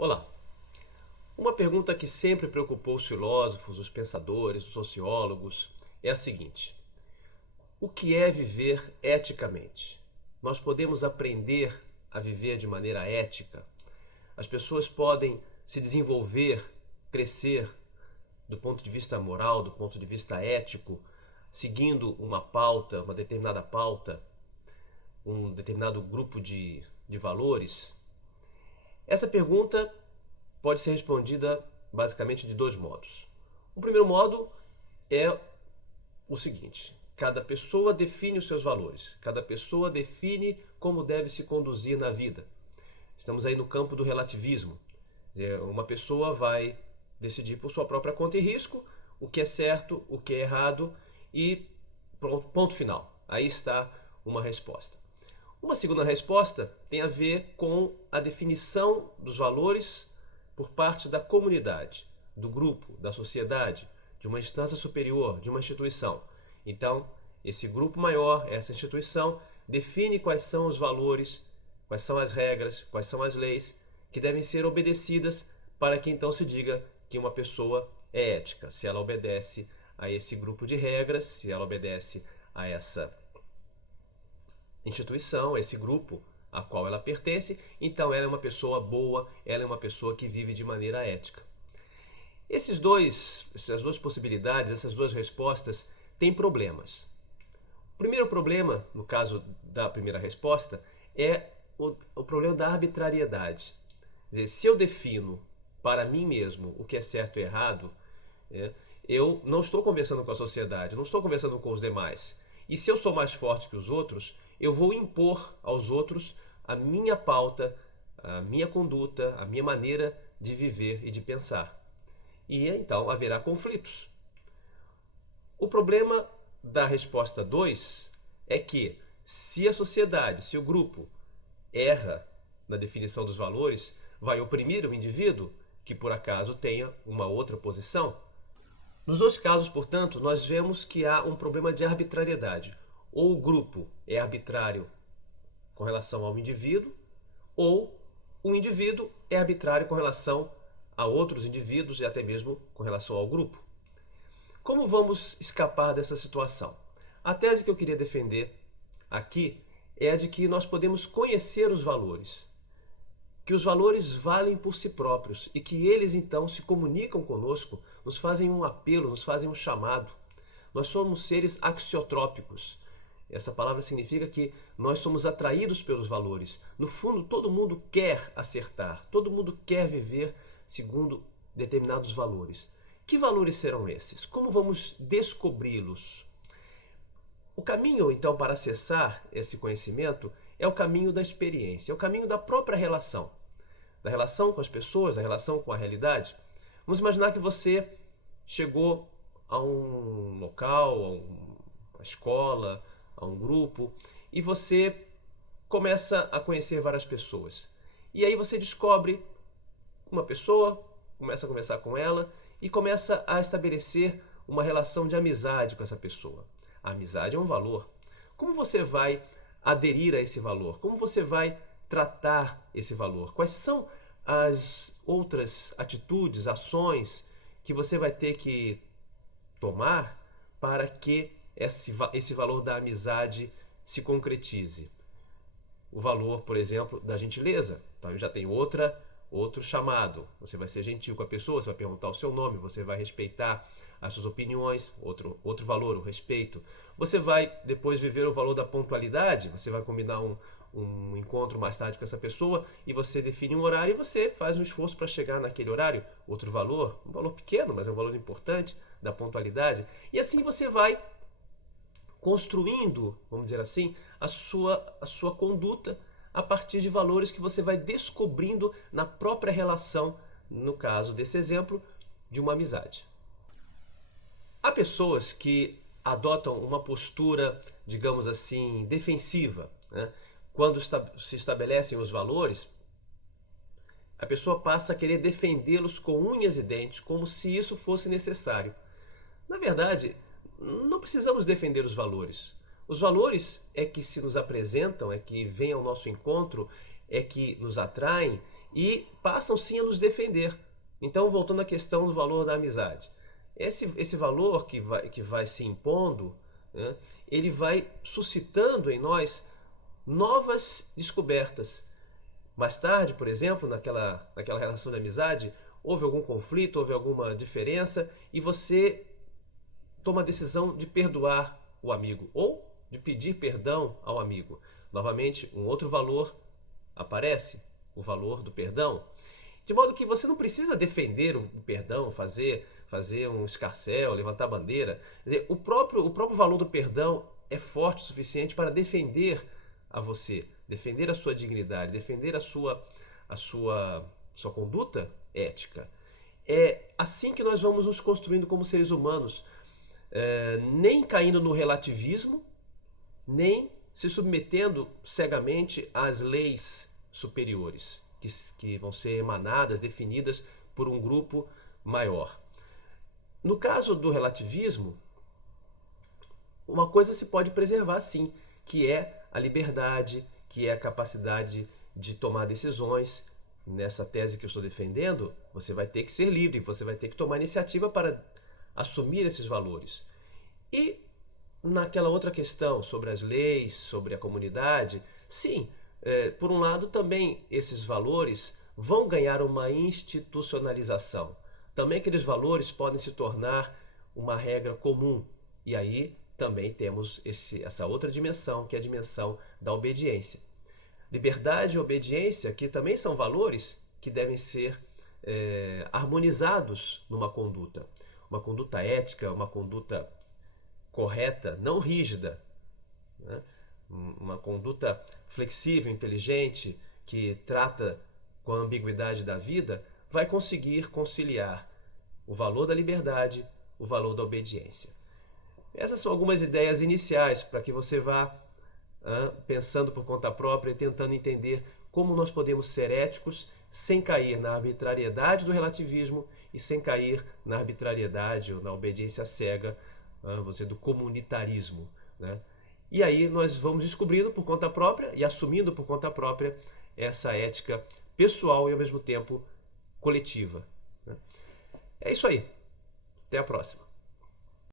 Olá! Uma pergunta que sempre preocupou os filósofos, os pensadores, os sociólogos é a seguinte: o que é viver eticamente? Nós podemos aprender a viver de maneira ética? As pessoas podem se desenvolver, crescer do ponto de vista moral, do ponto de vista ético, seguindo uma pauta, uma determinada pauta, um determinado grupo de valores? Essa pergunta pode ser respondida basicamente de dois modos. O primeiro modo é o seguinte: cada pessoa define os seus valores, cada pessoa define como deve se conduzir na vida. Estamos aí no campo do relativismo. Uma pessoa vai decidir por sua própria conta e risco o que é certo, o que é errado e pronto, ponto final. Aí está uma resposta. Uma segunda resposta tem a ver com a definição dos valores por parte da comunidade, do grupo, da sociedade, de uma instância superior, de uma instituição. Então, esse grupo maior, essa instituição, define quais são os valores, quais são as regras, quais são as leis que devem ser obedecidas para que então se diga que uma pessoa é ética, se ela obedece a esse grupo de regras, se ela obedece a essa instituição, a esse grupo a qual ela pertence, então ela é uma pessoa boa, ela é uma pessoa que vive de maneira ética. Essas duas possibilidades, essas duas respostas têm problemas. O primeiro problema, no caso da primeira resposta, é o problema da arbitrariedade. Quer dizer, se eu defino para mim mesmo o que é certo e errado, eu não estou conversando com a sociedade, não estou conversando com os demais. E se eu sou mais forte que os outros, eu vou impor aos outros a minha pauta, a minha conduta, a minha maneira de viver e de pensar. E então haverá conflitos. O problema da resposta 2 é que, se a sociedade, se o grupo erra na definição dos valores, vai oprimir o indivíduo que por acaso tenha uma outra posição. Nos dois casos, portanto, nós vemos que há um problema de arbitrariedade. Ou o grupo é arbitrário com relação ao indivíduo, ou o indivíduo é arbitrário com relação a outros indivíduos e até mesmo com relação ao grupo. Como vamos escapar dessa situação? A tese que eu queria defender aqui é a de que nós podemos conhecer os valores, que os valores valem por si próprios e que eles então se comunicam conosco, nos fazem um apelo, nos fazem um chamado. Nós somos seres axiotrópicos. Essa palavra significa que nós somos atraídos pelos valores. No fundo, todo mundo quer acertar, todo mundo quer viver segundo determinados valores. Que valores serão esses? Como vamos descobri-los? O caminho, então, para acessar esse conhecimento é o caminho da experiência, é o caminho da própria relação. Da relação com as pessoas, da relação com a realidade. Vamos imaginar que você chegou a um local, a uma escola, a um grupo, e você começa a conhecer várias pessoas. E aí você descobre uma pessoa, começa a conversar com ela e começa a estabelecer uma relação de amizade com essa pessoa. A amizade é um valor. Como você vai aderir a esse valor? Como você vai tratar esse valor? Quais são as outras atitudes, ações que você vai ter que tomar para que esse valor da amizade se concretize? O valor, por exemplo, da gentileza. Então já tem outro chamado. Você vai ser gentil com a pessoa, você vai perguntar o seu nome, você vai respeitar as suas opiniões, outro valor, o respeito. Você vai depois viver o valor da pontualidade, você vai combinar um encontro mais tarde com essa pessoa e você define um horário e você faz um esforço para chegar naquele horário. Outro valor, um valor pequeno, mas é um valor importante, da pontualidade. E assim você vai construindo, vamos dizer assim, a sua conduta a partir de valores que você vai descobrindo na própria relação, no caso desse exemplo, de uma amizade. Há pessoas que adotam uma postura, digamos assim, defensiva, né? Quando se estabelecem os valores, a pessoa passa a querer defendê-los com unhas e dentes, como se isso fosse necessário. Na verdade, não precisamos defender os valores. Os valores é que se nos apresentam, é que vêm ao nosso encontro, é que nos atraem e passam sim a nos defender. Então, voltando à questão do valor da amizade. Esse valor que vai se impondo, né, ele vai suscitando em nós novas descobertas. Mais tarde, por exemplo, naquela relação de amizade, houve algum conflito, houve alguma diferença e você toma a decisão de perdoar o amigo ou de pedir perdão ao amigo. Novamente, um outro valor aparece, o valor do perdão. De modo que você não precisa defender o perdão, fazer um escarcéu, levantar bandeira. Quer dizer, o próprio valor do perdão é forte o suficiente para defender a você, defender a sua dignidade, defender a sua conduta ética. É assim que nós vamos nos construindo como seres humanos, nem caindo no relativismo, nem se submetendo cegamente às leis superiores, que vão ser emanadas, definidas por um grupo maior. No caso do relativismo, uma coisa se pode preservar sim, que é a liberdade, que é a capacidade de tomar decisões. Nessa tese que eu estou defendendo, você vai ter que ser livre, você vai ter que tomar iniciativa para assumir esses valores. E naquela outra questão sobre as leis, sobre a comunidade, sim, por um lado também esses valores vão ganhar uma institucionalização. Também aqueles valores podem se tornar uma regra comum. E aí também temos essa outra dimensão, que é a dimensão da obediência. Liberdade e obediência, que também são valores que devem ser harmonizados numa conduta. Uma conduta ética, uma conduta correta, não rígida, né? Uma conduta flexível, inteligente, que trata com a ambiguidade da vida, vai conseguir conciliar o valor da liberdade, o valor da obediência. Essas são algumas ideias iniciais para que você vá pensando por conta própria e tentando entender como nós podemos ser éticos sem cair na arbitrariedade do relativismo e sem cair na arbitrariedade ou na obediência cega, vamos dizer, do comunitarismo, né? E aí nós vamos descobrindo por conta própria e assumindo por conta própria essa ética pessoal e ao mesmo tempo coletiva, né? É isso aí. Até a próxima.